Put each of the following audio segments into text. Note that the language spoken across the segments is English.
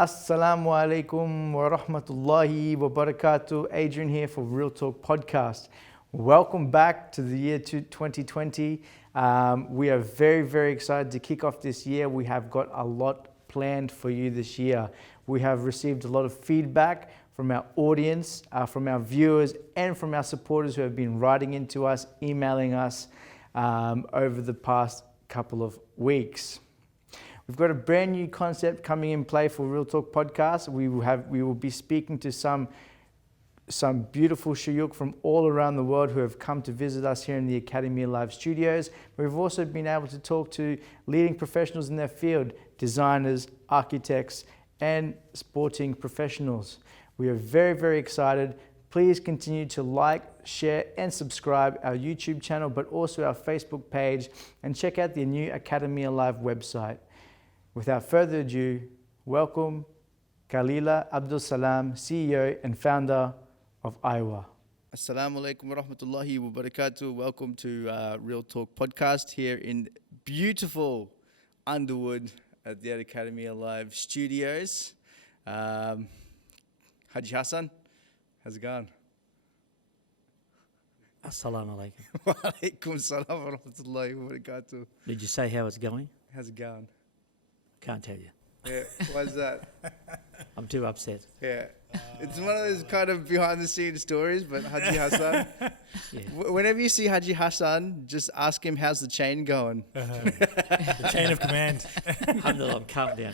Assalamu alaikum wa rahmatullahi wa barakatuh. Adrian here for Real Talk Podcast. Welcome back to the year 2020. We are very, very excited to kick off this year. We have got a lot planned for you this year. We have received a lot of feedback from our audience, from our viewers, and from our supporters who have been writing into us, emailing us over the past couple of weeks. We've got a brand new concept coming in play for Real Talk Podcast. We will be speaking to some beautiful shuyukh from all around the world who have come to visit us here in the Academy Live studios. We've also been able to talk to leading professionals in their field, designers, architects, and sporting professionals. We are very, very excited. Please continue to like, share, and subscribe our YouTube channel, but also our Facebook page, and check out the new Academy Live website. Without further ado, welcome Galila Abdelsalam, CEO and founder of IWAA. Assalamu alaikum wa rahmatullahi wa barakatuh. Welcome to Real Talk Podcast here in beautiful Underwood at the Academy Live studios. Hajji Hassan, how's it going? Assalamu alaikum. Wa alaikum salam wa rahmatullahi wa barakatuh. Did you say how it's going? How's it going? Can't tell you. Yeah, why's that? I'm too upset. Yeah, it's one of those kind of behind the scenes stories, but Hajji Hassan, whenever you see Hajji Hassan, just ask him how's the chain going. The chain of command. Alhamdulillah, calm down.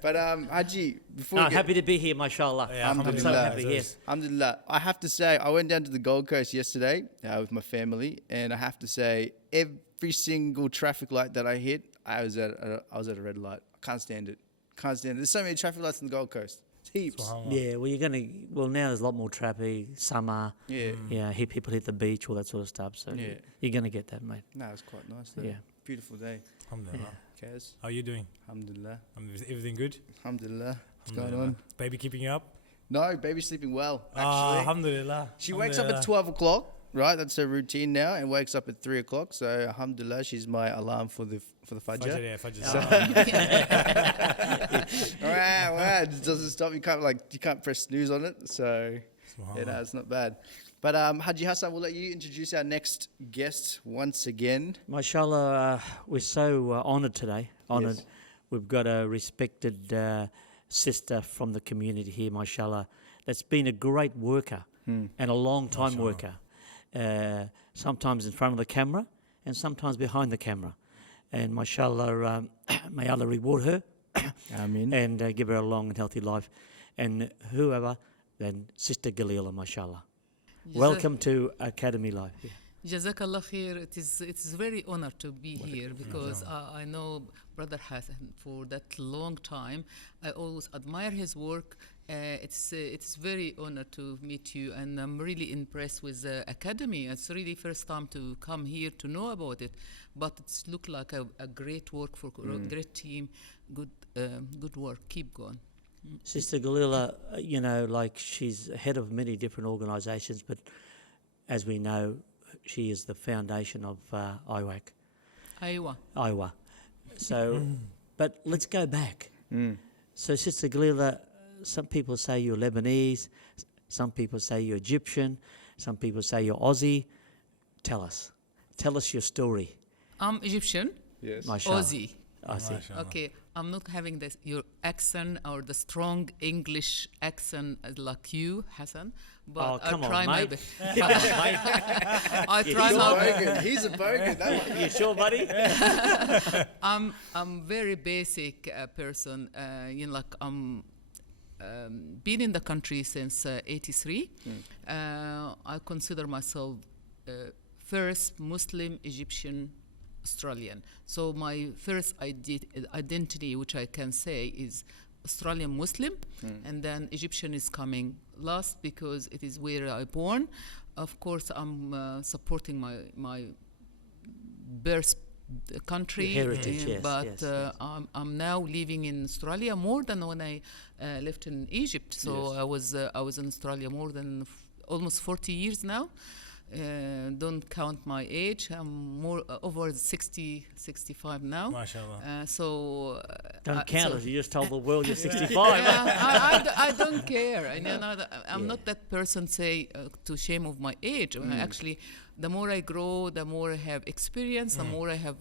But Hajji, before No, happy to be here, mashallah. Yeah, I'm so alhamdulillah. happy here. Alhamdulillah, I have to say, I went down to the Gold Coast yesterday with my family, and I have to say, every single traffic light that I hit, I was at a red light. I can't stand it. There's so many traffic lights on the Gold Coast. It's heaps. Yeah, well, now there's a lot more traffic, summer. Yeah. Yeah, people hit the beach, all that sort of stuff. So Yeah. you're going to get that, mate. No, it's quite nice though. Yeah. Beautiful day. Alhamdulillah. Cazz. How are you doing? Alhamdulillah. Everything good? Alhamdulillah. What's going Alhamdulillah. on? Baby keeping you up? No, baby's sleeping well, Ah, actually. alhamdulillah. She wakes up at 12 o'clock, right? That's her routine now, and wakes up at 3 o'clock. So, alhamdulillah, she's my alarm for the Fajr. Fajr, yeah, Fajr. Wow, it doesn't stop. You can't press snooze on it. So, yeah, no, it's not bad. But Hajji Hassan, we'll let you introduce our next guest once again. Mashallah, we're so honoured today. Honoured. Yes. We've got a respected sister from the community here, mashallah, that's been a great worker and a long time worker. Sometimes in front of the camera and sometimes behind the camera. And mashallah, may Allah reward her Ameen. and give her a long and healthy life. And whoever, then Sister Galila, mashallah. Welcome to Academy Life. Yeah. Jazakallah khair. It is very honor to be here because I know Brother Hassan for that long time. I always admire his work. It's very honor to meet you, and I'm really impressed with the academy. It's really first time to come here to know about it, but it's look like a great work for great team, good work. Keep going. Sister Galila, she's head of many different organisations, but as we know, she is the foundation of IWAA. IWAA. So, but let's go back. So, Sister Galila, some people say you're Lebanese, some people say you're Egyptian, some people say you're Aussie. Tell us your story. I'm Egyptian. Yes. Mashallah. Aussie. Aussie. Okay, I'm not having your accent or the strong English accent like you, Hassan. But come I'll try on, my mate. best. Come on, mate. I try my best. He's a bogan. You sure, buddy? I'm very basic person. I'm been in the country since '83. I consider myself first Muslim Egyptian Australian. So my first identity, which I can say, is Australian Muslim, and then Egyptian is coming last because it is where I born. Of course, I'm supporting my birth country, heritage, yes, but yes. I'm now living in Australia more than when I lived in Egypt. So Yes. I was in Australia more than almost 40 years now. Don't count my age. I'm more over 60, 65 now. MashaAllah. Don't count it. You just told the world you're 65. I don't care. I'm not that person say to shame of my age. Actually, the more I grow, the more I have experience, the more I have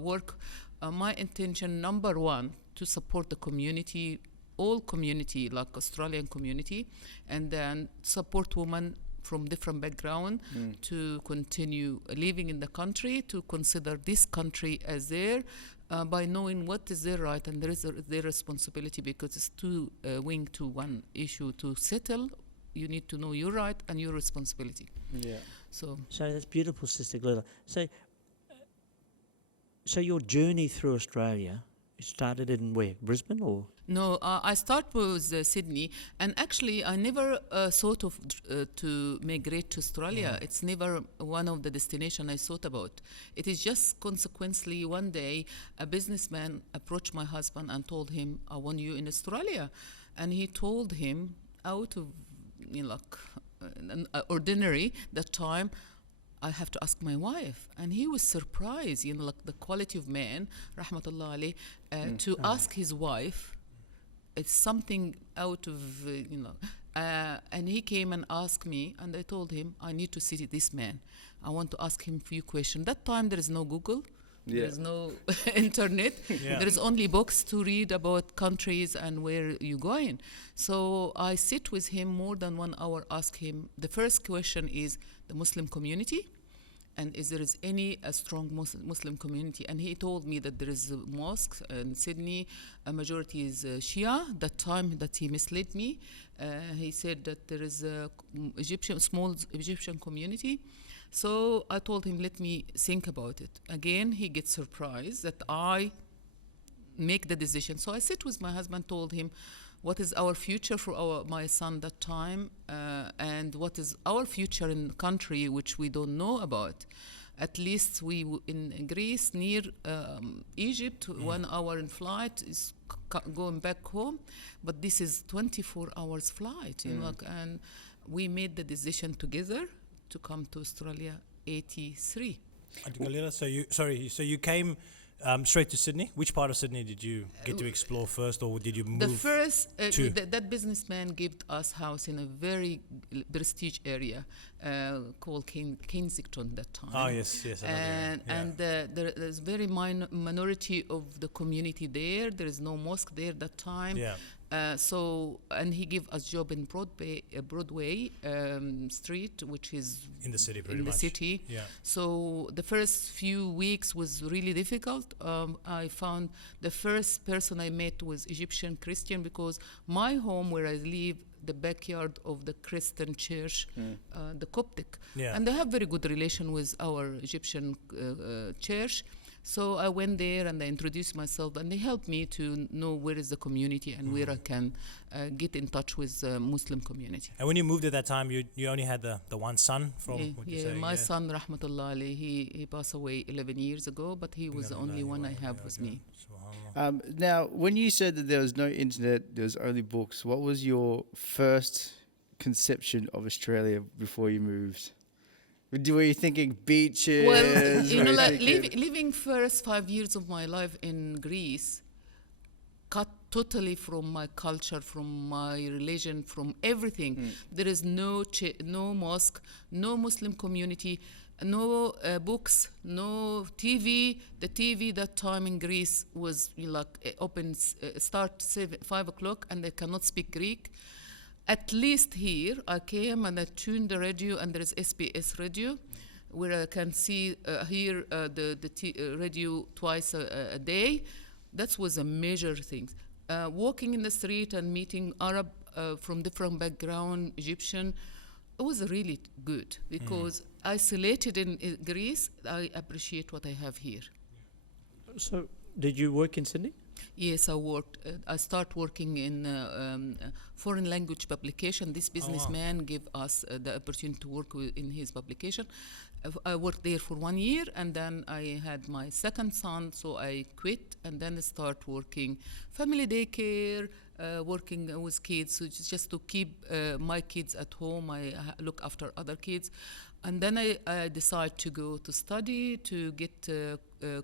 work. My intention, number one, to support the community, all community, like Australian community, and then support women from different background to continue living in the country, to consider this country as their, by knowing what is their right and their responsibility, because it's two wing to one issue to settle. You need to know your right and your responsibility. Yeah. So that's beautiful, Sister Galila. So your journey through Australia, it started in where? Brisbane or? No, I start with Sydney, and actually I never thought of to migrate to Australia. It's never one of the destinations I thought about. It is just consequently one day a businessman approached my husband and told him, I want you in Australia. And he told him, out of ordinary that time, I have to ask my wife. And he was surprised, the quality of man, rahmatullah alayh, to ask his wife. It's something out of, and he came and asked me, and I told him, I need to see this man. I want to ask him a few questions. That time there is no Google. Yeah. There's no internet. Yeah. There is only books to read about countries and where you're going. So I sit with him more than 1 hour, ask him. The first question is the Muslim community, and is there any strong Muslim community? And he told me that there is a mosque in Sydney, a majority is Shia. That time that he misled me, he said that there is a small Egyptian community. So I told him, let me think about it. Again, he gets surprised that I make the decision. So I sit with my husband, told him, what is our future for my son that time, and what is our future in the country which we don't know about. At least we in Greece, near Egypt, 1 hour in flight is going back home, but this is 24 hours flight. And we made the decision together to come to Australia 83. Galila, so you came straight to Sydney. Which part of Sydney did you get to explore first, or did you move? The first, that businessman gave us house in a very prestige area called Kensington that time. Oh yes. And there's very minority of the community there. There is no mosque there that time. Yeah. And he gave us job in Broadway Street, which is in the city, pretty much. City. Yeah. So the first few weeks was really difficult. I found the first person I met was Egyptian Christian, because my home where I live, the backyard of the Christian church, the Coptic, and they have very good relation with our Egyptian church. So I went there and I introduced myself, and they helped me to know where is the community and where I can get in touch with the Muslim community. And when you moved at that time, you only had the one son from what you say? My son, rahmatullah alayhi, he passed away 11 years ago, but he was the only one I have with me. Now, when you said that there was no internet, there was only books, what was your first conception of Australia before you moved? Were you thinking beaches? Well, living first 5 years of my life in Greece, cut totally from my culture, from my religion, from everything. There is no mosque, no Muslim community, no books, no TV. The TV that time in Greece was open, start 5 o'clock, and they cannot speak Greek. At least here, I came and I tuned the radio, and there is SBS radio, where I can hear the radio twice a day. That was a major thing. Walking in the street and meeting Arab from different background, Egyptian, it was really good, because isolated in Greece, I appreciate what I have here. So, did you work in Sydney? Yes, I worked. I started working in foreign language publication. This businessman gave us the opportunity to work in his publication. I worked there for 1 year, and then I had my second son, so I quit, and then I started working family daycare, working with kids, so just to keep my kids at home. I look after other kids. And then I decided to go to study, to get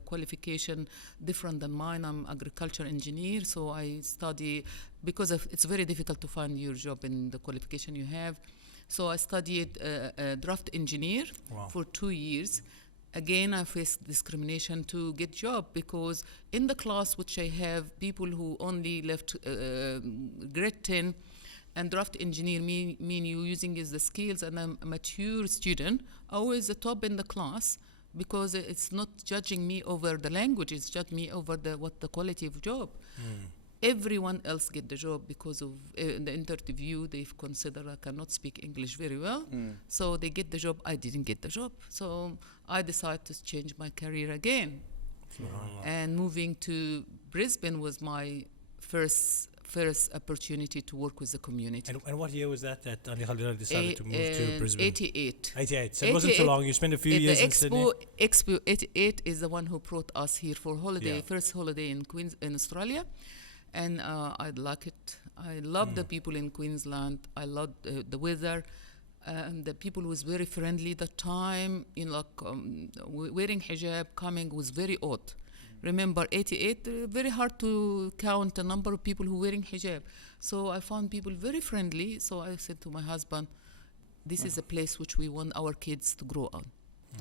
qualification different than mine. I'm agriculture engineer, so I study because it's very difficult to find your job in the qualification you have. So I studied draft engineer for 2 years. Again, I faced discrimination to get job because in the class which I have, people who only left grade 10 and draft engineer mean you using is the skills, and I'm a mature student, always the top in the class, because it's not judging me over the language, it's judging me over what the quality of job. Everyone else get the job because of the interview. They've considered I cannot speak English very well, so they get the job. I didn't get the job, so I decided to change my career again. And moving to Brisbane was my first opportunity to work with the community. And what year was that Auntie Galila decided to move to Brisbane? 88. 88. So it wasn't too long. You spent a few years in Sydney. Expo 88 is the one who brought us here for holiday, Yeah. first holiday in Australia. And I like it. I love the people in Queensland. I love the weather. And the people was very friendly that time. Wearing hijab, coming was very odd. Remember, 88, very hard to count the number of people who wearing hijab. So I found people very friendly. So I said to my husband, this is a place which we want our kids to grow on.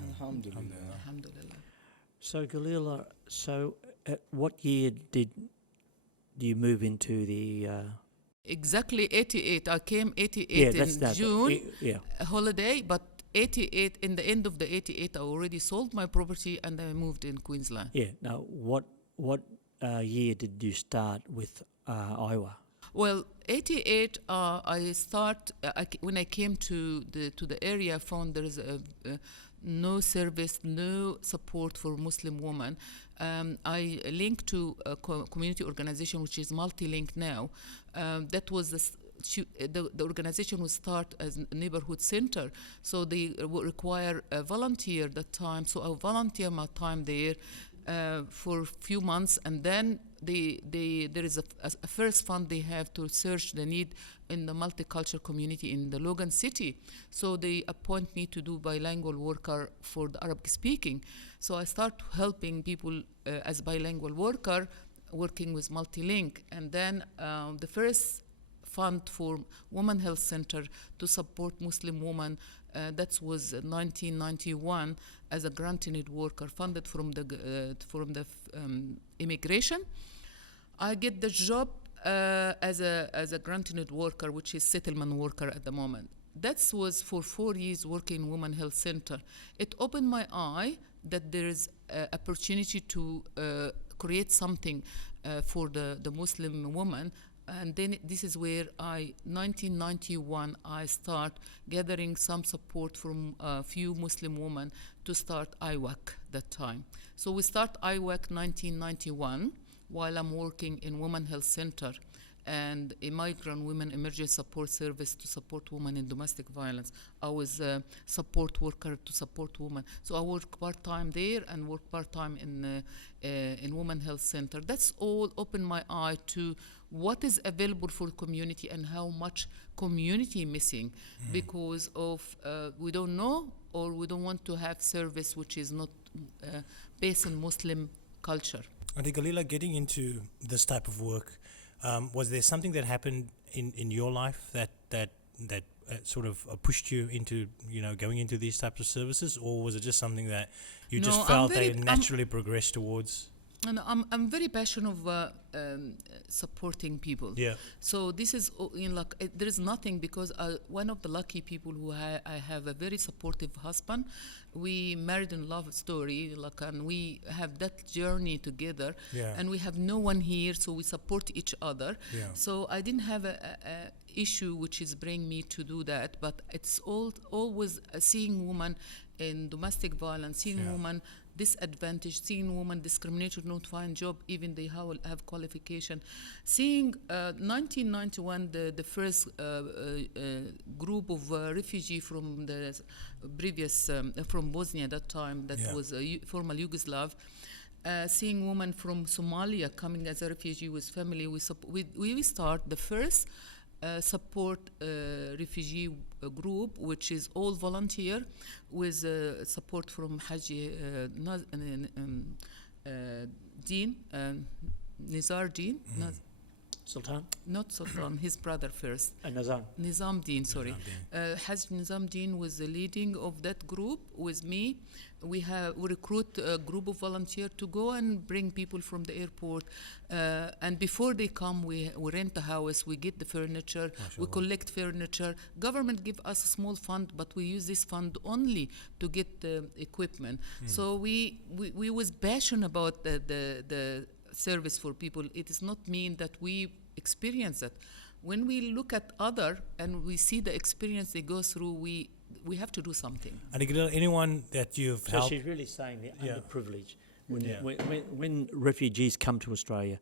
Alhamdulillah. Alhamdulillah. So Galila, at what year did you move into the... Exactly 88. I came 88 in June, a holiday, but 88, in the end of the 88, I already sold my property and I moved in Queensland. Yeah. Now, what year did you start with IWAA? Well, 88, when I came to the area, I found there is no service, no support for Muslim women. I linked to a community organization which is multi-link now. That was the organization will start as a neighborhood center, so they require a volunteer that time. So I volunteer my time there for a few months, and then there is a first fund they have to search the need in the multicultural community in the Logan City. So they appoint me to do bilingual worker for the Arabic speaking. So I start helping people as bilingual worker, working with multi-link, and then the first fund for Women Health Center to support Muslim women. That was 1991 as a granted worker funded from the immigration. I get the job as a granted worker, which is settlement worker at the moment. That was for 4 years working in Women Health Center. It opened my eye that there is opportunity to create something for the Muslim woman. And then this is where 1991, I start gathering some support from a few Muslim women to start IWAA that time. So we start IWAA 1991 while I'm working in Women Health Center and a migrant women emergency support service to support women in domestic violence. I was a support worker to support women. So I work part-time there and work part-time in Women Health Center. That's all opened my eye to what is available for community and how much community missing because of we don't know or we don't want to have service which is not based on Muslim culture. Auntie Galila, getting into this type of work, was there something that happened in your life that sort of pushed you into going into these types of services, or was it just something that you just felt that naturally progressed towards? And I'm very passionate of supporting people. Yeah. So this is there is nothing because one of the lucky people who I have a very supportive husband. We married in love story, and we have that journey together. Yeah. And we have no one here, so we support each other. Yeah. So I didn't have a issue which is bring me to do that, but it's always seeing women in domestic violence, seeing women disadvantaged, seeing women discriminated, not find job, even they have qualification. Seeing 1991, the first group of refugee from the previous, from Bosnia at that time, that was former Yugoslav. Seeing women from Somalia coming as a refugee with family, we start the first support refugee group, which is all volunteer, with support from Hajji Dean, Nizar Dean. Sultan? Not Sultan, his brother first. Nizam. Dean, sorry. Hajj Nizam Dean was the leading of that group with me. We recruit a group of volunteers to go and bring people from the airport. And before they come, we rent a house, we get the furniture, we collect furniture. Government give us a small fund, but we use this fund only to get the equipment. So we was passionate about the service for people. It does not mean that we experience it. When we look at other and we see the experience they go through, we have to do something. And anyone that you've helped? So she's really saying the underprivileged. When refugees come to Australia,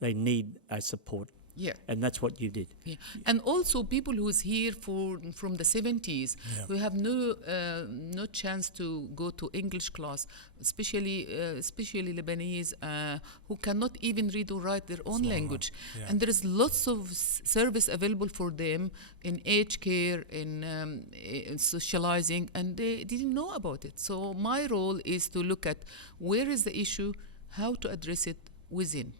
they need a support. Yeah. And that's what you did. Yeah. And also people who's here from the 70s who have no chance to go to English class, especially Lebanese who cannot even read or write their own language. Yeah. And there is lots of service available for them in aged care, in socializing, and they didn't know about it. So my role is to look at where is the issue, how to address it within.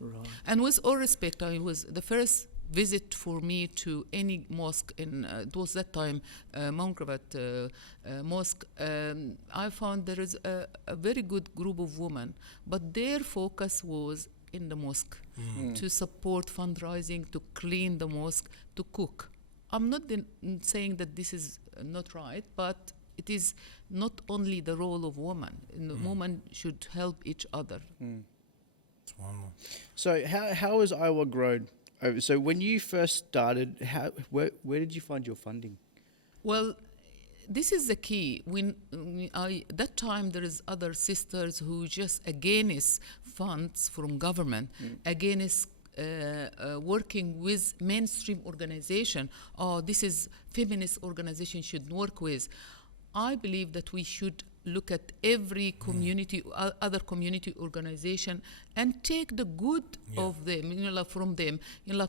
Right. And with all respect, it was the first visit for me to any mosque in, it was that time, Mount Gravatt Mosque. I found there is a very good group of women, but their focus was in the mosque, to support fundraising, to clean the mosque, to cook. I'm not saying that this is not right, but it is not only the role of women. Women should help each other. So how has IWAA grown? So when you first started, where did you find your funding? Well, this is the key. That time there is other sisters who just against funds from government, against working with mainstream organization. Oh, this is feminist organization should work with. I believe that we should look at every community, other community organization, and take the good of them, from them.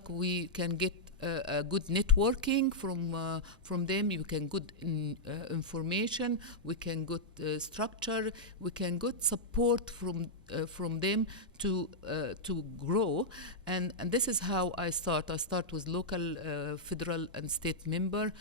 We can get a good networking from them. You can get information. We can get structure. We can get support from them to grow, and this is how I start. I start with local, federal, and state member,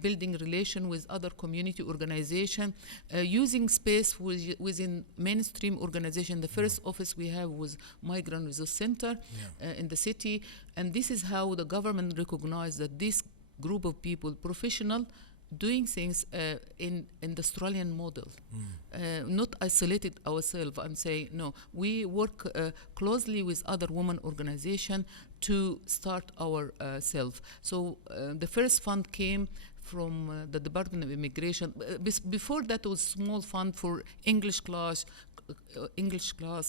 building relation with other community organization, using space within mainstream organization. The first office we have was Migrant Resource Center in the city, and this is how the government recognized that this group of people, professional, doing things in the Australian model, not isolated ourselves and say, no, we work closely with other women organizations to start ourselves. So the first fund came from the Department of Immigration. Before that was small fund for English class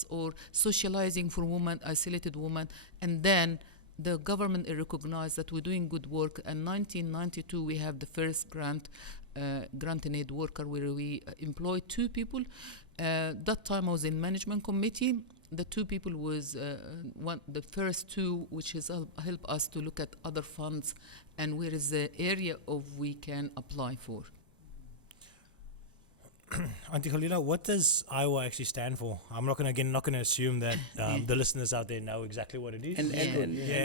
or socializing for women, isolated women, and then the government recognized that we're doing good work. In 1992, we have the first grant and aid worker where we employed 2 people. That time I was in management committee. The 2 people was the first 2, which is help us to look at other funds and where is the area of we can apply for. Auntie Galila, what does IWAA actually stand for? I'm not going to assume that the listeners out there know exactly what it is.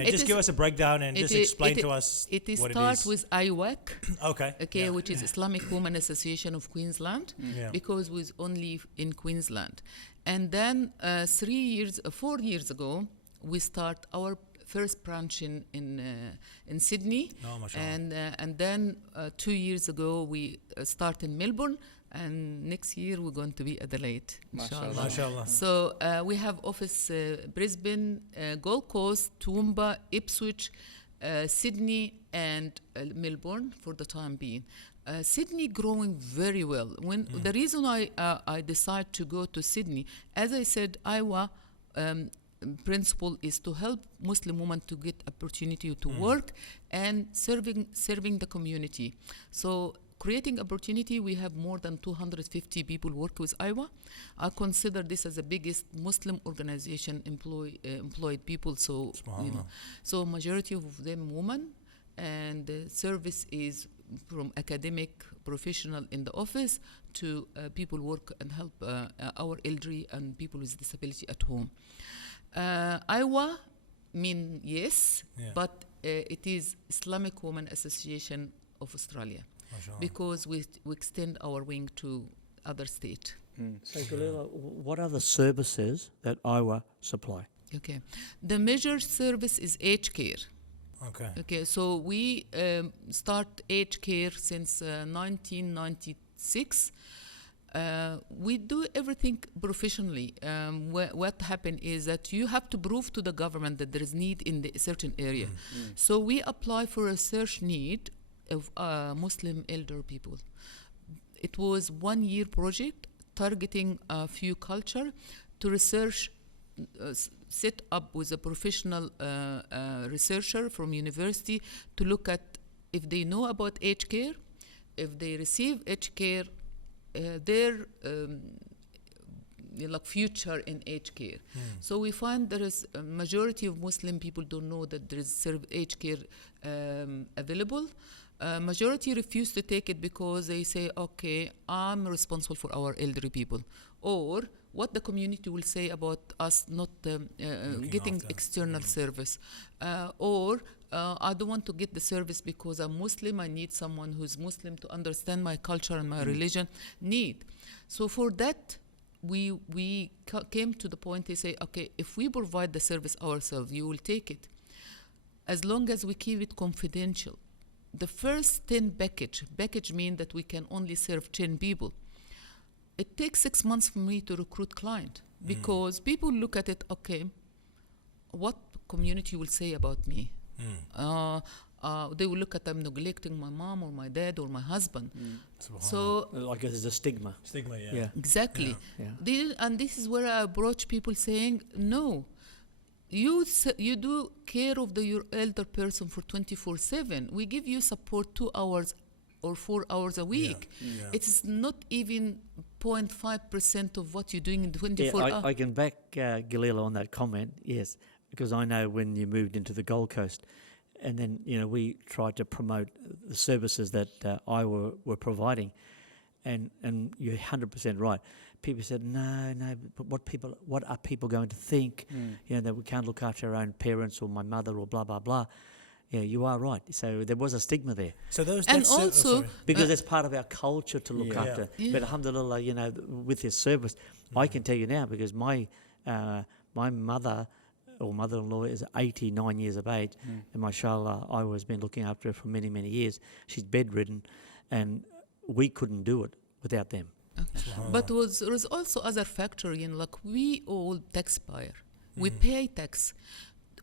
Just give us a breakdown and just explain to us what it is. It starts with IWAC, which is Islamic Women Association of Queensland, because it was only in Queensland. And then 4 years ago, we start our first branch in Sydney, and then 2 years ago we start in Melbourne. And next year we're going to be Adelaide, inshallah. So we have office Brisbane, Gold Coast, Toowoomba, Ipswich, Sydney, and Melbourne for the time being. Sydney growing very well. The reason I decided to go to Sydney, as I said, IWAA principle is to help Muslim women to get opportunity to work and serving the community. So creating opportunity, we have more than 250 people work with IWAA. I consider this as the biggest Muslim organization employed people. So, so majority of them women, and the service is from academic professional in the office to people work and help our elderly and people with disability at home. IWAA mean yes, but it is Islamic Women Association of Australia, because we extend our wing to other state. So Galila, what are the services that IWAA supply? Okay, the major service is aged care. Okay, so we start aged care since 1996. We do everything professionally. What happened is that you have to prove to the government that there is need in the certain area. So we apply for a search need of Muslim elder people. It was 1 year project targeting a few culture to research, set up with a professional researcher from university to look at if they know about aged care, if they receive aged care, their future in aged care. So we find there is a majority of Muslim people don't know that there is aged care available. Majority refuse to take it because they say, okay, I'm responsible for our elderly people, or what the community will say about us not getting external service, or I don't want to get the service because I'm Muslim. I need someone who's Muslim to understand my culture and my religion need. So for that, we came to the point, they say, okay, if we provide the service ourselves, you will take it, as long as we keep it confidential. The first 10 package mean that we can only serve 10 people. It takes 6 months for me to recruit client, because people look at it, okay, what community will say about me? They will look at I'm neglecting my mom or my dad or my husband. So like there's a stigma. Yeah. Exactly. And this is where I approach people saying, no, you do care of your elder person for 24/7. We give you support 2 hours or 4 hours a week. It's not even 0.5% of what you're doing in 24 hours. I can back Galila on that comment, yes, because I know when you moved into the Gold Coast, and then we tried to promote the services that I were providing, and you're 100% right. People said, no, but what are people going to think? That we can't look after our own parents or my mother or blah blah blah. Yeah, you are right. So there was a stigma there. So those, and also because it's part of our culture to look after. But alhamdulillah, with this service, I can tell you now, because my mother or mother-in-law is 89 years of age, and mashallah, I was been looking after her for many, many years. She's bedridden, and we couldn't do it without them. But there was also other factor, like we all taxpayer. We pay tax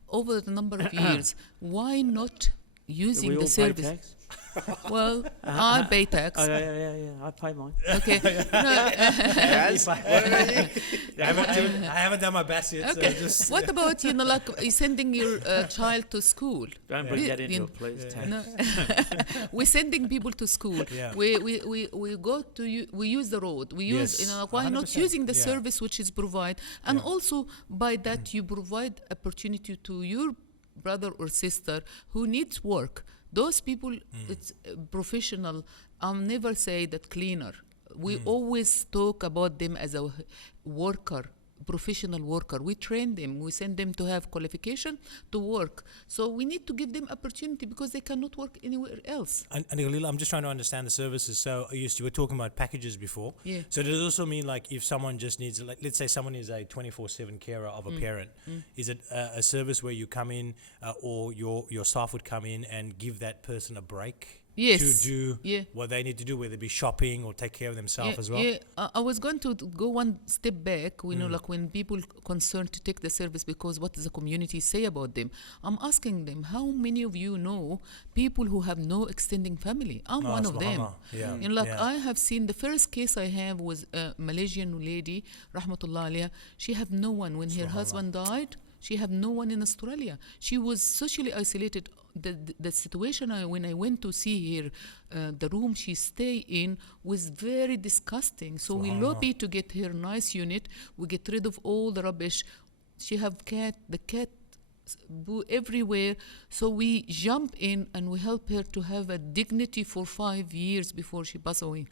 over the number of years. Why not using the service? Pay tax? Well, I pay tax. Yeah, I pay mine. Okay. I haven't done my best yet. Okay. So what about like sending your child to school? Don't bring that into it, please. No. We're sending people to school. We go to we use the road. We use why not using the service which is provided, and also by that you provide opportunity to your brother or sister who needs work. Those people, it's professional. I'll never say that cleaner. We always talk about them as a worker, professional worker. We train them. We send them to have qualification to work. So we need to give them opportunity because they cannot work anywhere else. And Galila, I'm just trying to understand the services. So you were talking about packages before. Yeah. So does it also mean like if someone just needs, like let's say someone is a 24/7 carer of a parent, is it a service where you come in or your staff would come in and give that person a break? Yes. To do what they need to do, whether it be shopping or take care of themselves as well? Yeah, I was going to go one step back, like when people concerned to take the service because what does the community say about them? I'm asking them, how many of you know people who have no extending family? I'm one of them. I have seen the first case I have was a Malaysian lady, rahmatullah alayha. She had no one. When her husband died, She had no one in Australia. She was socially isolated. The situation when I went to see her, the room she stayed in was very disgusting. So we lobbied to get her nice unit. We get rid of all the rubbish. She have the cat boo everywhere. So we jump in and we help her to have a dignity for 5 years before she passed away.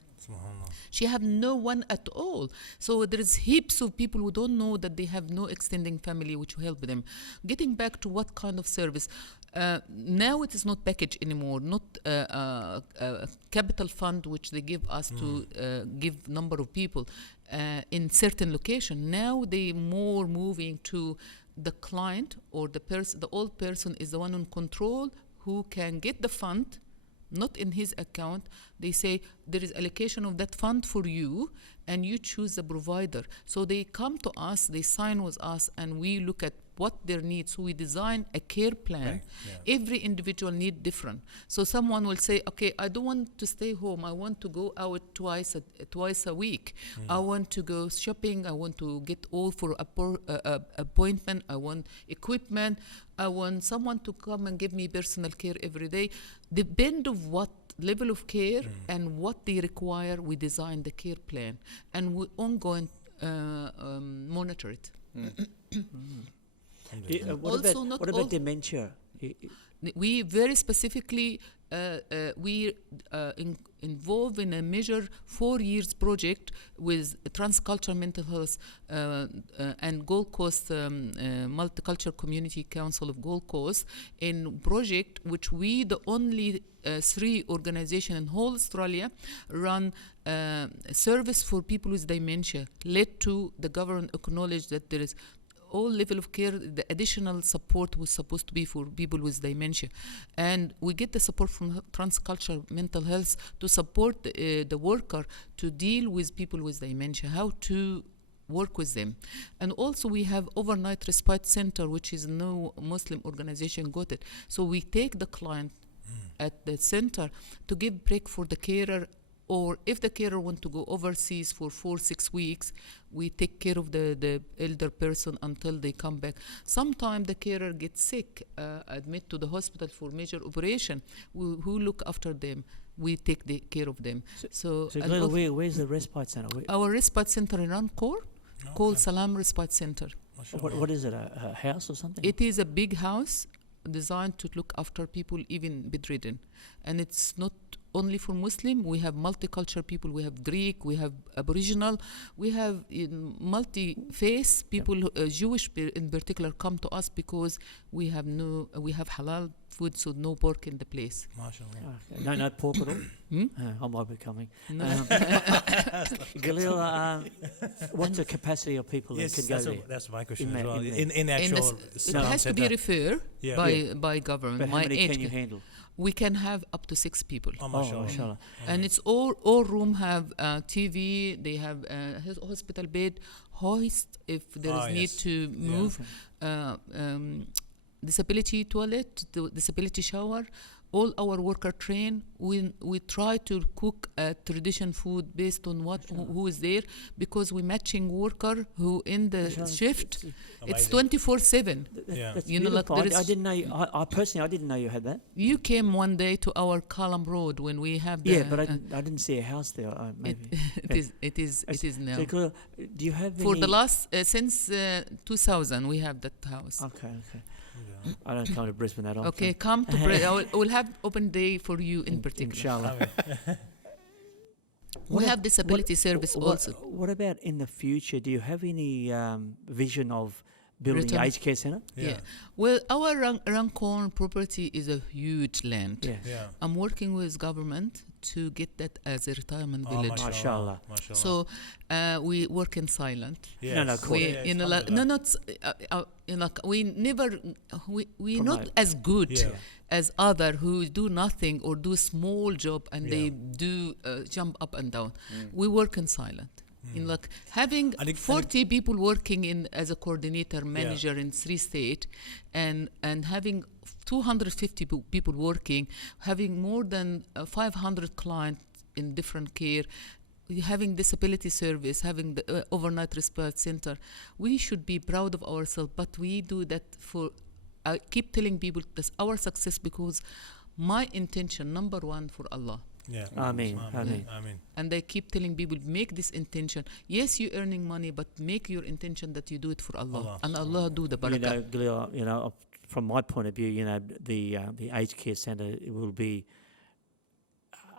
She have no one at all. So there's heaps of people who don't know that they have no extending family which help them. Getting back to what kind of service, now it is not package anymore, not a capital fund which they give us to give number of people in certain location. Now they more moving to the client or the old person is the one in control who can get the fund, not in his account. They say there is allocation of that fund for you and you choose the provider. So they come to us, they sign with us, and we look at what their needs. So we design a care plan. Right. Yeah. Every individual need different. So someone will say, okay, I don't want to stay home. I want to go out twice a week. I want to go shopping. I want to get all for appointment. I want equipment. I want someone to come and give me personal care every day. Depend of what level of care and what they require, we design the care plan. And we ongoing monitor it. What about dementia? We very specifically involved in a measure 4 years project with Transcultural Mental Health and Gold Coast Multicultural Community Council of Gold Coast, in project which we the only 3 organization in whole Australia run service for people with dementia, led to the government acknowledge that there is all level of care, the additional support was supposed to be for people with dementia. And we get the support from Transcultural Mental Health to support the worker to deal with people with dementia, how to work with them. And also we have overnight respite center, which is no Muslim organization got it. So we take the client at the center to give break for the carer, or if the carer want to go overseas for 4-6 weeks, we take care of the elder person until they come back. Sometimes the carer gets sick, admit to the hospital for major operation. Who look after them? We take care of them. So Galila, where's the respite center? Our respite center in Rancor, called Salam Respite Center. What is it, a house or something? It is a big house designed to look after people even bedridden. And it's not only for Muslim. We have multicultural people. We have Greek, we have Aboriginal, we have multi-faith people. Jewish in particular come to us because we have halal food, so no pork in the place. MashaAllah. No pork at all? I might be coming. No. Galila, what's the capacity of people that can go there? That's my question In as well. there. In actual it has to be referred by government. But how many can you handle? We can have up to 6 people. Oh, mashallah. And it's all room have TV, they have hospital bed, hoist if there is need to move, disability toilet, disability shower. All our worker train. We try to cook tradition food based on who is there, because we matching worker who in the shift. It's 24/7. You know, like I didn't know. I personally, I didn't know you had that. You came one day to our Column Road when we have the. Yeah, but I didn't see a house there. Maybe it is now. So, do you have for the last since 2000 we have that house. Okay. I don't come to Brisbane that often. Okay, come to Brisbane. I will have open day for you in particular. Inshallah. We have disability service also. What about in the future? Do you have any vision of building an aged care centre? Yeah. Well, our Rancor property is a huge land. Yeah. I'm working with government to get that as a retirement village. Mashallah. So we work in silent. Yes. No, we're not as good as other who do nothing or do small job and they do jump up and down. We work in silent. In like having 40 people working in as a coordinator manager in 3 states, and having 250 people working, having more than 500 clients in different care, having disability service, having the overnight respite center, we should be proud of ourselves. But we do that for, I keep telling people that's our success because my intention, number one, for Allah. Yeah. Ameen. Ameen. And I keep telling people, make this intention. Yes, you're earning money, but make your intention that you do it for Allah. And Allah do the barakah. Galila, from my point of view, the aged care centre will be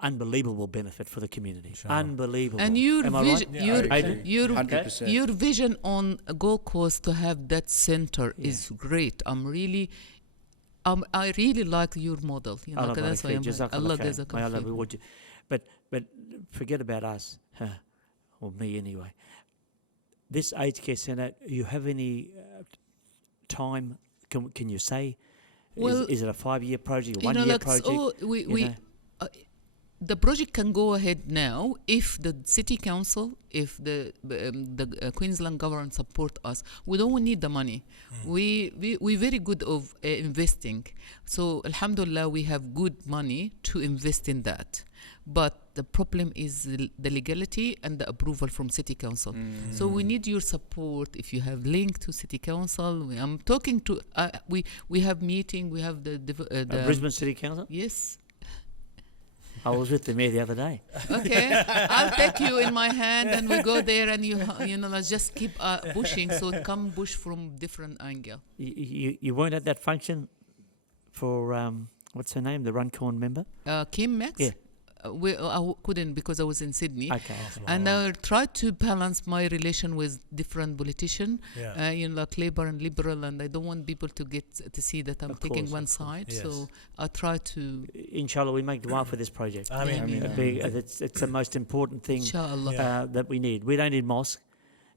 unbelievable benefit for the community. Sure. Unbelievable. And your vision, your vision on Gold Coast to have that center is great. I really like your model. That's why Allah reward you. But forget about us, or me anyway. This aged care centre, you have any time? Can you say? Well, is it a 5-year project, a 1-year project? The project can go ahead now if the city council, if the Queensland government support us. We don't need the money. We very good of investing. So alhamdulillah, we have good money to invest in that. But the problem is the legality and the approval from city council. So we need your support. If you have link to city council, I'm talking to. We have meeting. We have the Brisbane City Council. Yes. I was with them here the other day. Okay, I'll take you in my hand and we go there and let's just keep pushing. So come push from different angle. You weren't at that function for what's her name, the Runcorn member? Kim Max? Yeah. I couldn't because I was in Sydney. Okay. And I tried to balance my relation with different politicians, Yeah. Like Labour and Liberal, and I don't want people to get to see that I'm taking one side. Yes. So I try to. Inshallah, we make dua for this project. It's the most important thing that we need. We don't need mosque.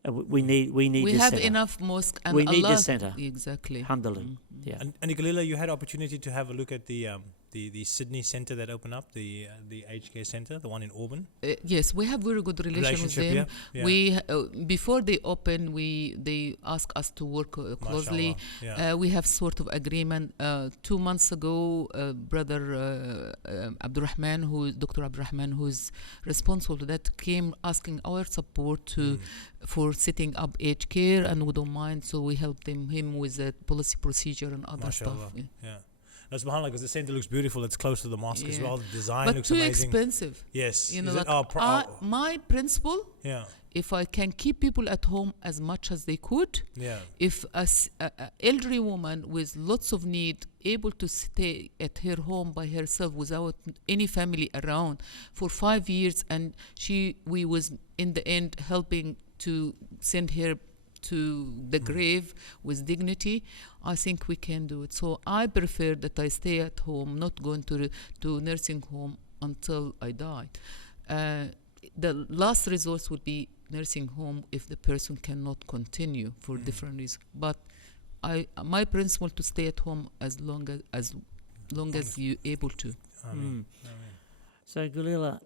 We need we this have center. enough mosque and we need Allah, this center. Exactly. Alhamdulillah. Yeah. And Galila, you had opportunity to have a look at the Sydney centre that opened up, the aged care centre, the one in Auburn. Yes, we have very good relation with them. Yeah. We before they open, they ask us to work closely. Yeah. We have sort of agreement. 2 months ago, brother Abdurrahman, Dr. Abdurrahman, who is responsible for that, came asking our support for setting up aged care, and we don't mind. So we helped him with the policy procedure and other stuff. Yeah. That's subhanAllah, because the center looks beautiful. It's close to the mosque as well. The design but looks too amazing. Expensive. Yes. My principle. Yeah. If I can keep people at home as much as they could, if an elderly woman with lots of need able to stay at her home by herself without any family around for 5 years, and we was in the end helping to send her to the grave with dignity, I think we can do it. So I prefer that I stay at home, not going to nursing home until I die. The last resource would be nursing home if the person cannot continue for different reasons. But my principle to stay at home as long as you're able to. Ameen. So Galila,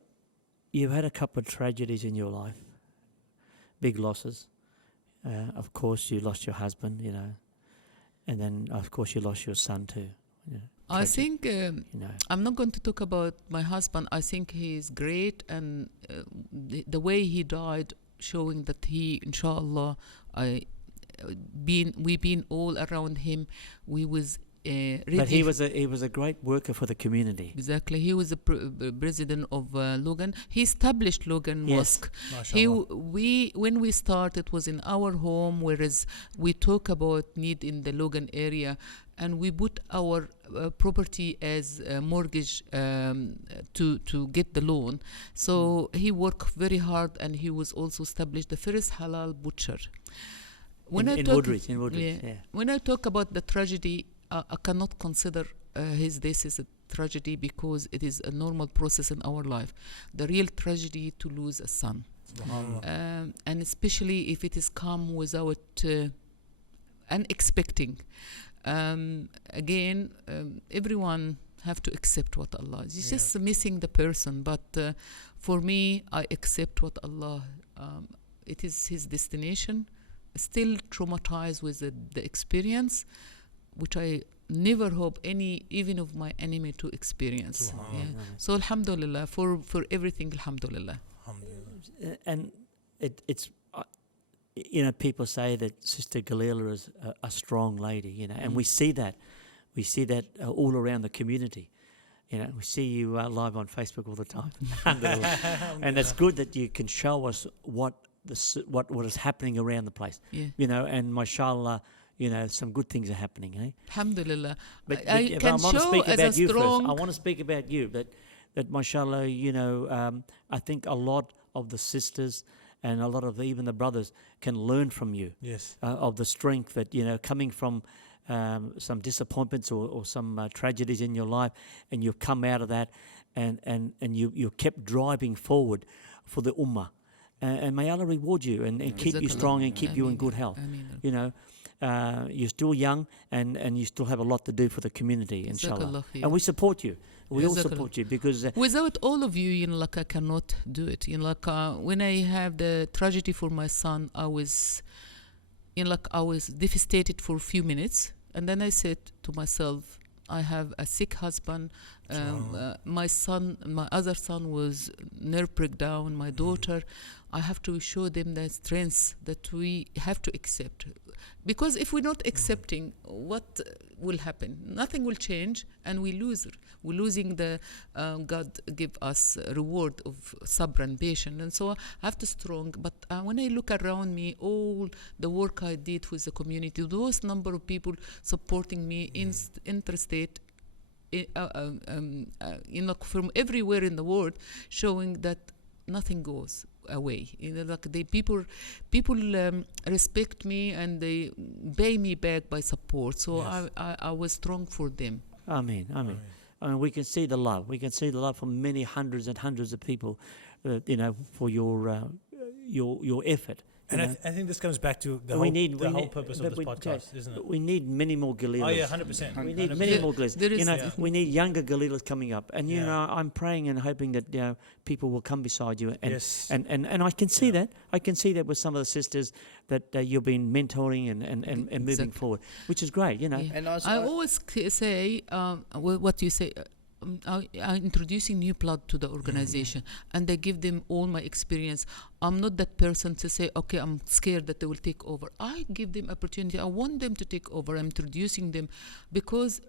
you've had a couple of tragedies in your life, big losses. Of course, you lost your husband, and then of course you lost your son too. I think I'm not going to talk about my husband. I think he is great, and the way he died, showing that he, inshallah, we've been all around him. We was. But he was a great worker for the community. Exactly, he was the president of Logan. He established Logan Mosque. When we started, it was in our home, whereas we talk about need in the Logan area, and we put our property as a mortgage to get the loan. So he worked very hard, and he was also established the first halal butcher. In Woodridge. When I talk about the tragedy, I cannot consider his death as a tragedy because it is a normal process in our life. The real tragedy to lose a son, and especially if it is come without unexpecting. Everyone have to accept what Allah is. It's just missing the person, but for me, I accept what Allah. It is His destination. Still traumatized with the experience, which I never hope even of my enemy to experience. So alhamdulillah for everything, alhamdulillah. And it's people say that Sister Galila is a strong lady, and we see that. We see that all around the community. We see you live on Facebook all the time. And it's good that you can show us what is happening around the place. Yeah. And mashallah, some good things are happening, eh? Alhamdulillah. But I can show as a strong... I want to speak about you, that mashallah, I think a lot of the sisters and a lot of even the brothers can learn from you. Yes. Of the strength that, coming from some disappointments or some tragedies in your life, and you've come out of that and you kept driving forward for the ummah. And may Allah reward you and keep you strong and keep you in good health. You're still young and you still have a lot to do for the community, inshallah. And we support you. We all support you because... without all of you, I cannot do it. When I have the tragedy for my son, I was devastated for a few minutes. And then I said to myself, I have a sick husband. My other son was nerve breakdown. My daughter, I have to show them the strength that we have to accept. Because if we're not accepting, what will happen? Nothing will change, and we lose. We're losing the God give us a reward of sabr and patience, and so I have to strong. But when I look around me, all the work I did with the community, those number of people supporting me interstate, from everywhere in the world, showing that nothing goes away. People respect me and they pay me back by support. So yes. I was strong for them. Ameen. I mean, we can see the love. We can see the love from many hundreds and hundreds of people, for your effort. And I think this comes back to the whole purpose of this podcast, isn't it? We need many more Galilas. Oh, yeah, 100%. We need many more Galilas. We need younger Galilas coming up. And, I'm praying and hoping that people will come beside you. And, yes. and I can see that. I can see that with some of the sisters that you've been mentoring and moving forward, which is great, Yeah. And I always say, what you say... I'm introducing new blood to the organization, and I give them all my experience. I'm not that person to say, okay, I'm scared that they will take over. I give them opportunity. I want them to take over. I'm introducing them because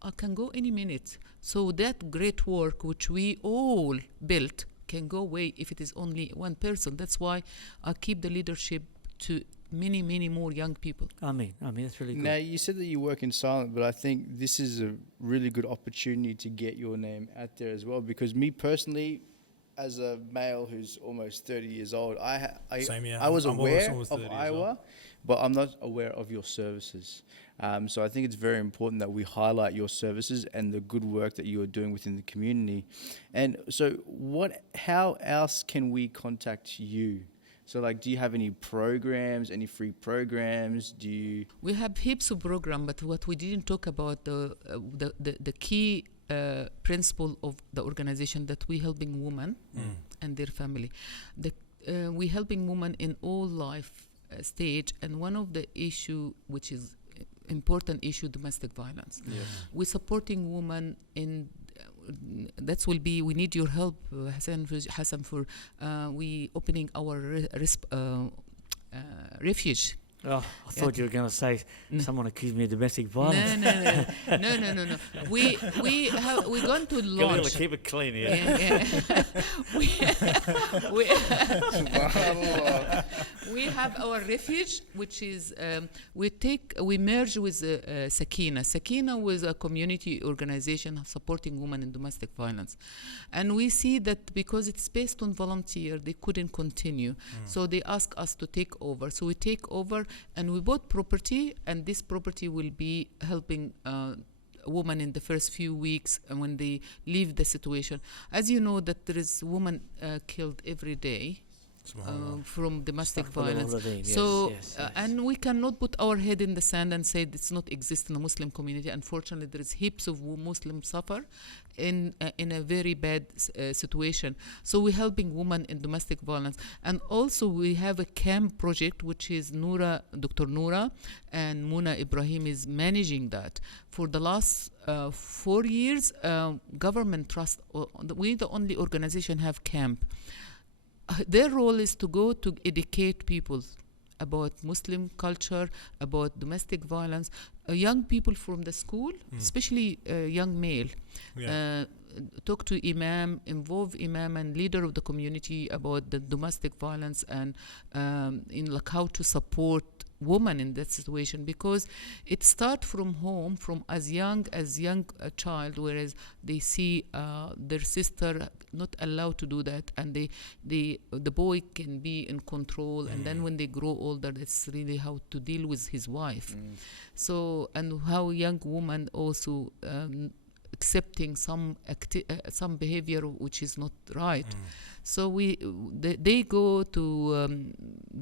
I can go any minute. So that great work which we all built can go away if it is only one person. That's why I keep the leadership to many, many more young people. Ameen. That's really good. Now, you said that you work in silence, but I think this is a really good opportunity to get your name out there as well. Because me personally, as a male who's almost 30 years old, I was aware of IWAA, but I'm not aware of your services. So I think it's very important that we highlight your services and the good work that you are doing within the community. And so how else can we contact you? So, do you have any programs, any free programs? We have heaps of programs, but what we didn't talk about, the key principle of the organization, that we helping women and their family. We helping women in all life stage, and one of the issue, which is important issue, domestic violence. Yes. We're supporting women in... we need your help, Hassan, for we opening our refuge. Oh, I thought you were going to say someone accused me of domestic violence. No. We're going to launch. Keep it clean here. We have our refuge, which is we merge with Sakina. Sakina was a community organization supporting women in domestic violence, and we see that because it's based on volunteer, they couldn't continue, so they asked us to take over. So we take over. And we bought property, and this property will be helping women in the first few weeks when they leave the situation. As you know, that there is women killed every day from domestic violence. Yes. And we cannot put our head in the sand and say it's not exist in the Muslim community. Unfortunately, there is heaps of Muslims suffer in a very bad situation. So we're helping women in domestic violence. And also we have a camp project, which is Dr. Noura and Muna Ibrahim is managing that. For the last 4 years, government trust, we're the only organization have camp. their role is to go to educate people about Muslim culture, about domestic violence. Young people from the school, especially young male, talk to imam, involve imam and leader of the community about the domestic violence and in like how to support women in that situation, because it starts from home, from as young a child, whereas they see their sister not allowed to do that, and the boy can be in control, and then when they grow older, it's really how to deal with his wife. So, and how young woman also accepting some behavior which is not right. So they go to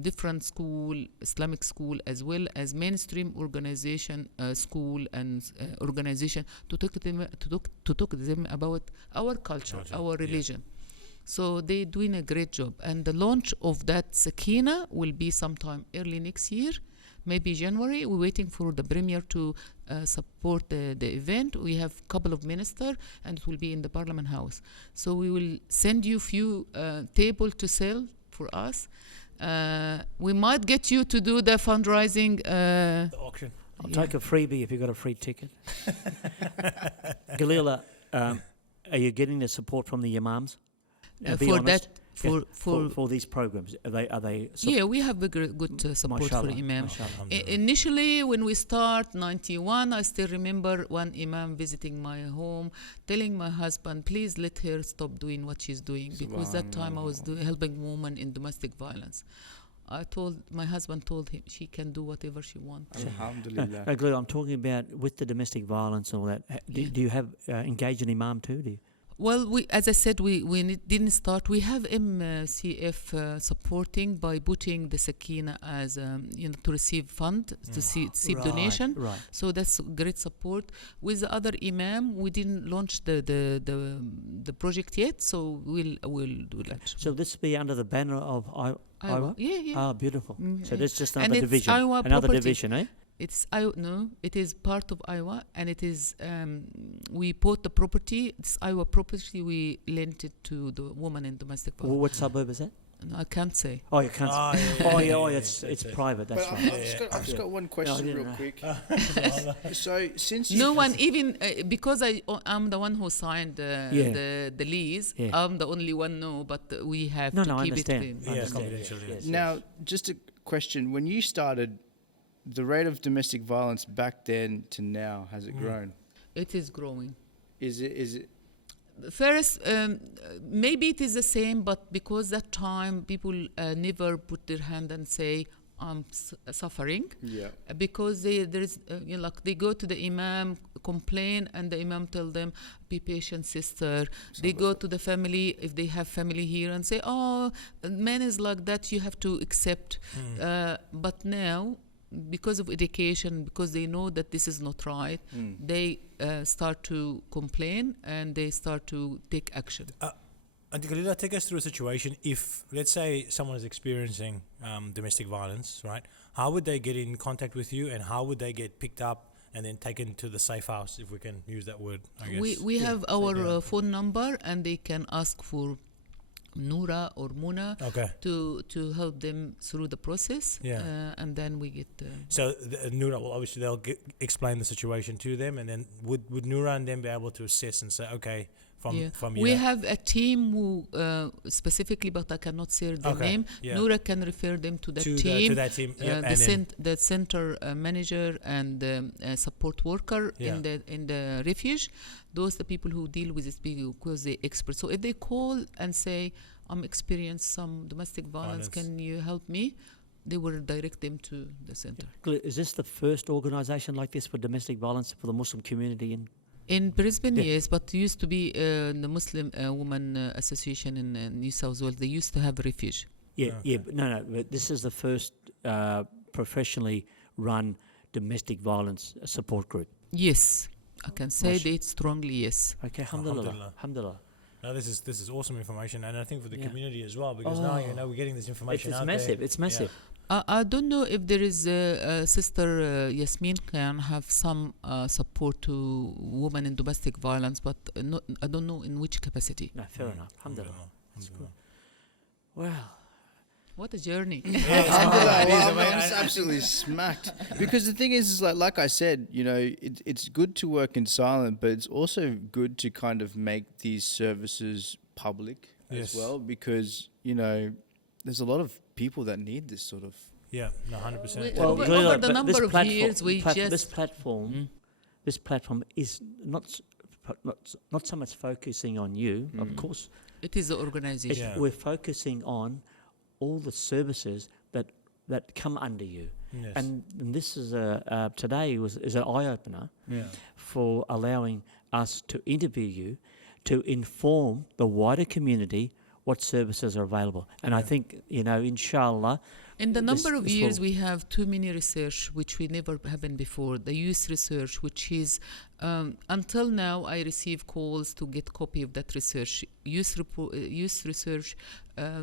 different school, Islamic school, as well as mainstream organization, school and organization to talk to them about our culture, our religion. So they're doing a great job. And the launch of that Sakina will be sometime early next year, maybe January. We're waiting for the premier to support the event. We have a couple of ministers, and it will be in the Parliament House. So we will send you few table to sell for us. We might get you to do the fundraising. The auction. I'll take a freebie if you've got a free ticket. Galila, are you getting the support from the imams? For that, for these programs, are they? Yeah, we have good support for imam. Initially, when we start 91, I still remember one imam visiting my home, telling my husband, "Please let her stop doing what she's doing," because that time I was helping women in domestic violence. My husband told him she can do whatever she wants. Alhamdulillah. Galila, I'm talking about with the domestic violence and all that. Do you have engaged an imam too? Do you? Well, as I said, we didn't start. We have MCF supporting by putting the Sakina as to receive fund, to receive donation. Right. So that's great support. With the other imam, we didn't launch the project yet, so we'll do that. So this will be under the banner of IWAA? Yeah. Ah, beautiful. So that's just And another it's division. IWAA Another property. division, eh? It is part of IWAA, and it is we bought the property. This IWAA property, we lent it to the woman in domestic violence. What suburb is that? No, I can't say. Oh, you can't. It's private. That's But right. I've just got one question real quick. So since No one even because I'm the one who signed the lease. Yeah. I'm the only one. No, but we have No, to I keep understand. it. Yes, confidential. Yes. now, just a question: when you started, the rate of domestic violence back then to now, has it grown? It is growing. Is it? First, maybe it is the same, but because that time people never put their hand and say, I'm suffering. Yeah. Because there is, like they go to the imam, complain, and the imam tell them, be patient, sister. They go to the family, if they have family here, and say, oh, man is like that, you have to accept. But now, because of education, because they know that this is not right, they start to complain and they start to take action. And Galila, take us through a situation. If, let's say, someone is experiencing domestic violence, right? How would they get in contact with you, and how would they get picked up and then taken to the safe house, if we can use that word, I guess? We have our phone number, and they can ask for Noura or Muna to help them through the process, and then we get so Noura will obviously explain the situation to them, and then would Noura and them be able to assess and say, okay, from we have a team who specifically, but I cannot say the name. Noura can refer them to that team, to that team, the center manager and support worker in the refuge. Those are the people who deal with this because they're experts. So if they call and say, I'm experiencing some domestic violence, can you help me? They will direct them to the center. Is this the first organisation like this for domestic violence for the Muslim community in Brisbane? Yes, but it used to be the Muslim Women Association in New South Wales. They used to have a refuge. But no, but this is the first professionally run domestic violence support group. Yes. I can say that strongly, yes. Okay, alhamdulillah. No, this is awesome information, and I think for the community as well, because now we're getting this information out massive. there. It's massive. I don't know if there is Sister Yasmin can have some support to women in domestic violence, but I don't know in which capacity. No, fair enough. Alhamdulillah. Wow. What a journey. Alhamdulillah, It is well, amazing. I'm just absolutely smacked. Because the thing is like I said, you know, it's good to work in silence, but it's also good to kind of make these services public Yes. as well, because, you know, there's a lot of people that need this sort of. Yeah, no, 100%. Well, over Galila, the but number this of years, we this just- platform is not so much focusing on you, of course. It is the organization. Yeah. We're focusing on all the services that come under you. Yes. And this is today is an eye opener Yeah. for allowing us to interview you, to inform the wider community what services are available. And I think, you know, inshallah, In the this- number of this years, will- we have too many research which we never happened before. The youth research, which is until now, I receive calls to get copy of that research. Youth research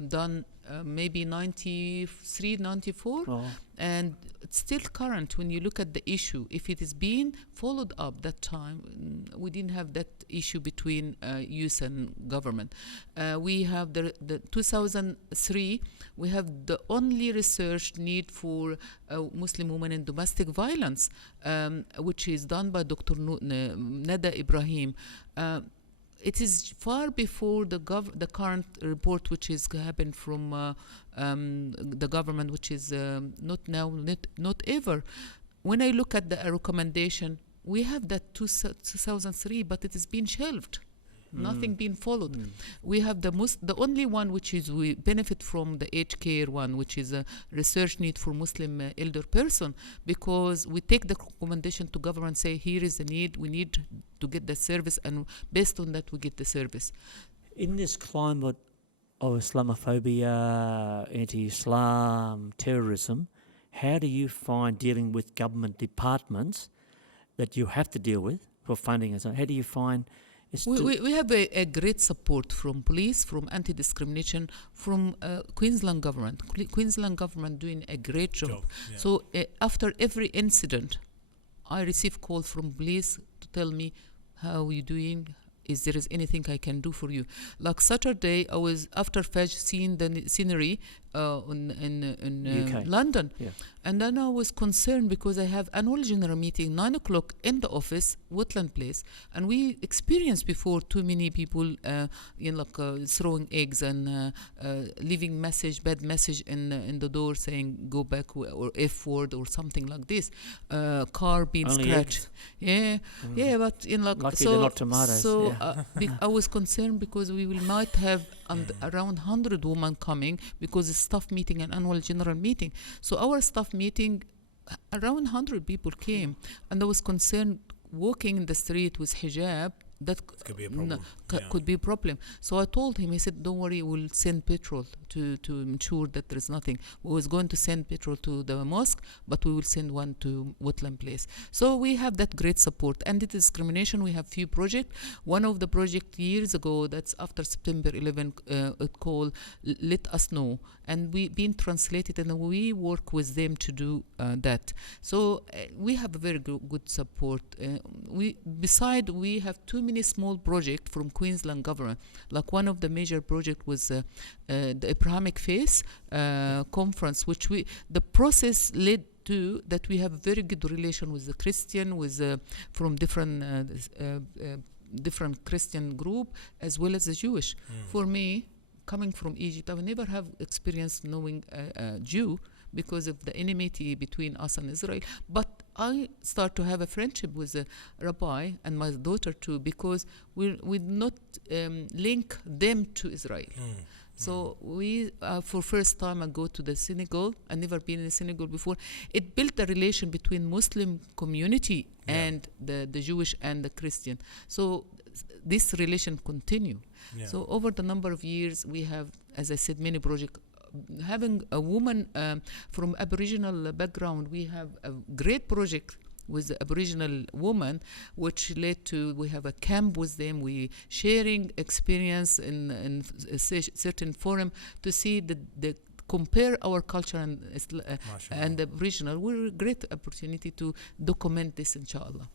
done maybe 93, 94, and it's still current. When you look at the issue, if it is being followed up that time, we didn't have that issue between youth and government. We have the 2003. We have the only research need for Muslim women in domestic violence, which is done by Dr. Nada Ibrahim. It is far before the current report, which is happened from the government, which is not now, not ever. When I look at the recommendation, we have that 2003, but it has been shelved. Nothing being followed. We have the only one which is we benefit from the aged care one, which is a research need for Muslim elder person, because we take the recommendation to government, say here is the need, we need to get the service, and based on that we get the service. in this climate of Islamophobia, anti-Islam, terrorism, how do you find dealing with government departments that you have to deal with for funding and so on? How do you find We have a great support from police, from anti-discrimination, from Queensland government. Queensland government doing a great job. Yeah. So after every incident, I receive call from police to tell me how you doing. Is there is anything I can do for you? Like Saturday, I was after Fajr seeing the scenery in UK. London, Yeah. and then I was concerned because I have annual general meeting 9 o'clock in the office, Woodland Place, and we experienced before too many people, throwing eggs and leaving bad message in the door saying go back or F word or something like this. Car being Only scratched. eggs? Yeah, but Lucky they're not tomatoes. So yeah. I was concerned because we might have around 100 women coming because it's staff meeting and annual general meeting. So our staff meeting, around 100 people came, and I was concerned walking in the street with hijab. That could be a problem. Could be a problem. So I told him, I said, don't worry, we'll send petrol to ensure that there is nothing. We was going to send petrol to the mosque, but we will send one to Woodland Place. So we have that great support. Anti-discrimination, we have few projects. One of the project years ago, that's after September 11, it called Let Us Know. And we been translated, and we work with them to do that. So we have a very good support. We have too many small projects from Queensland government. Like one of the major project was the Abrahamic Faith conference, which the process led to that we have a very good relation with the Christian, with from different Christian group as well as the Jewish. For me, coming from Egypt, I will never have experience knowing a Jew because of the enmity between us and Israel. But I start to have a friendship with a rabbi and my daughter too, because we not link them to Israel. So we, for first time, I go to the synagogue. I never been in a synagogue before. It built a relation between Muslim community and the Jewish and the Christian. So this relation continue. Yeah. So over the number of years, we have, as I said, many projects. Having a woman from Aboriginal background, we have a great project with the Aboriginal woman, which led to we have a camp with them. We sharing experience in a certain forum to see the compare our culture and the regional. We're a great opportunity to document this, inshallah.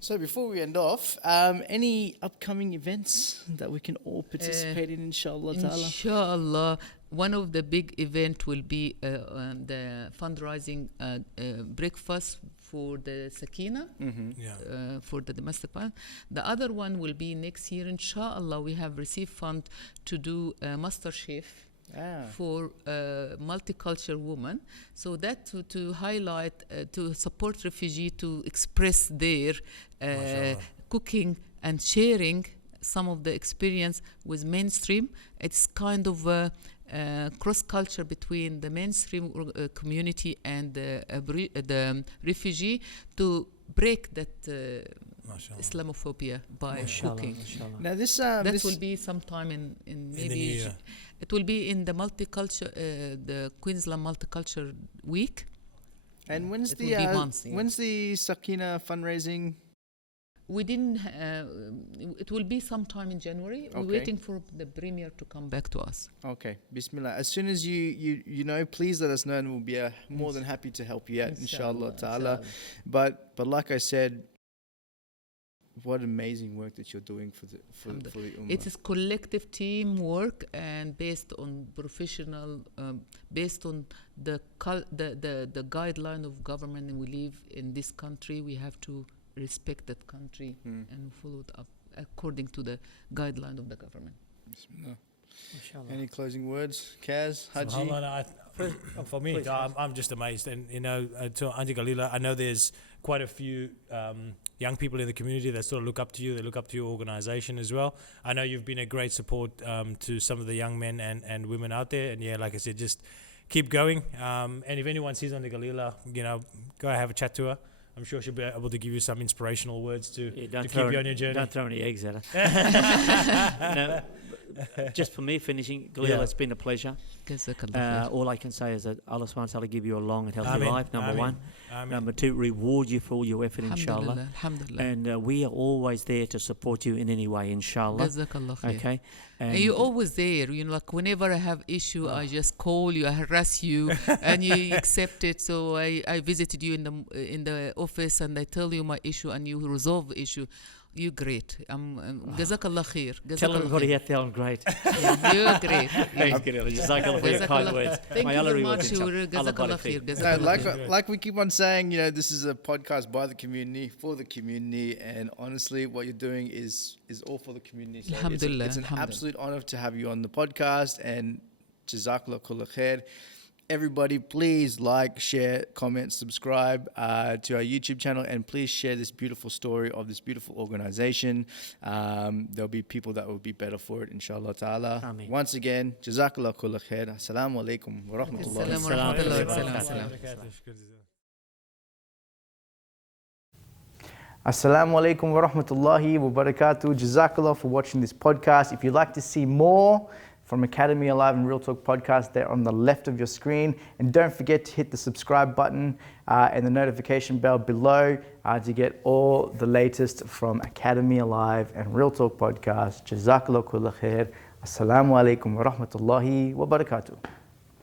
So before we end off, any upcoming events that we can all participate in, inshallah ta'ala? Inshallah, one of the big event will be the fundraising breakfast for the Sakina, for the domestic violence. The other one will be next year, inshallah. We have received fund to do Master Chef for multicultural women. So that to highlight, to support refugee, to express their cooking and sharing some of the experience with mainstream. It's kind of cross-culture between the mainstream community and the refugee to break that Islamophobia by cooking. Now this will be sometime in maybe it will be in the multicultural the Queensland Multicultural Week. And when's the Sakina fundraising? We didn't. It will be sometime in January. Okay. We're waiting for the premier to come back to us. Okay, Bismillah. As soon as you know, please let us know, and we'll be more than happy to help you out, inshallah ta'ala. But like I said, what amazing work that you're doing for the ummah. It is collective teamwork and based on professional, based on the guideline of government, and we live in this country. We have to respect that country and follow it up according to the guideline of the government. Bismillah. Any closing words, Cazz, Hajji? For me, I'm just amazed, and to Auntie Galila, I know there's quite a few young people in the community that sort of look up to you. They look up to your organization as well. I know you've been a great support to some of the young men and women out there, and like I said, just keep going. And if anyone sees Auntie Galila, go have a chat to her. I'm sure she'll be able to give you some inspirational words to keep you on your journey. Don't throw any eggs at her. Just for me finishing, Galila, it's been a pleasure. All I can say is that Allah subhanahu wa ta'ala give you a long and healthy life, number one. Number two, reward you for all your effort, inshallah. Alhamdulillah. And we are always there to support you in any way, inshallah. Okay? And you're always there. Like whenever I have issue, I just call you, I harass you, and you accept it. So I visited you in the office, and I tell you my issue, and you resolve the issue. You're great. Jazakallah khair. Tell everybody out there I'm great. You're great. Thanks, Galila. Jazakallah for your kind words. Thank you very much. Jazakallah khair. Like we keep on saying, this is a podcast by the community, for the community, and honestly, what you're doing is all for the community. So Alhamdulillah. It's an absolute honor to have you on the podcast, and Jazakallah khair. Everybody, please like, share, comment, subscribe to our YouTube channel, and please share this beautiful story of this beautiful organization. There'll be people that will be better for it, inshallah ta'ala. Ameen. Once again, Jazakallah kulla khair. Assalamu alaikum wa rahmatullahi Assalamu alaikum. Assalamu alaikum wa rahmatullahi wa barakatuh. Jazakallah for watching this podcast. If you'd like to see more from Academy Alive and Real Talk podcast, they're on the left of your screen. And don't forget to hit the subscribe button and the notification bell below to get all the latest from Academy Alive and Real Talk podcast. Jazakallah kulla khair. Assalamu alaikum wa rahmatullahi wa barakatuh.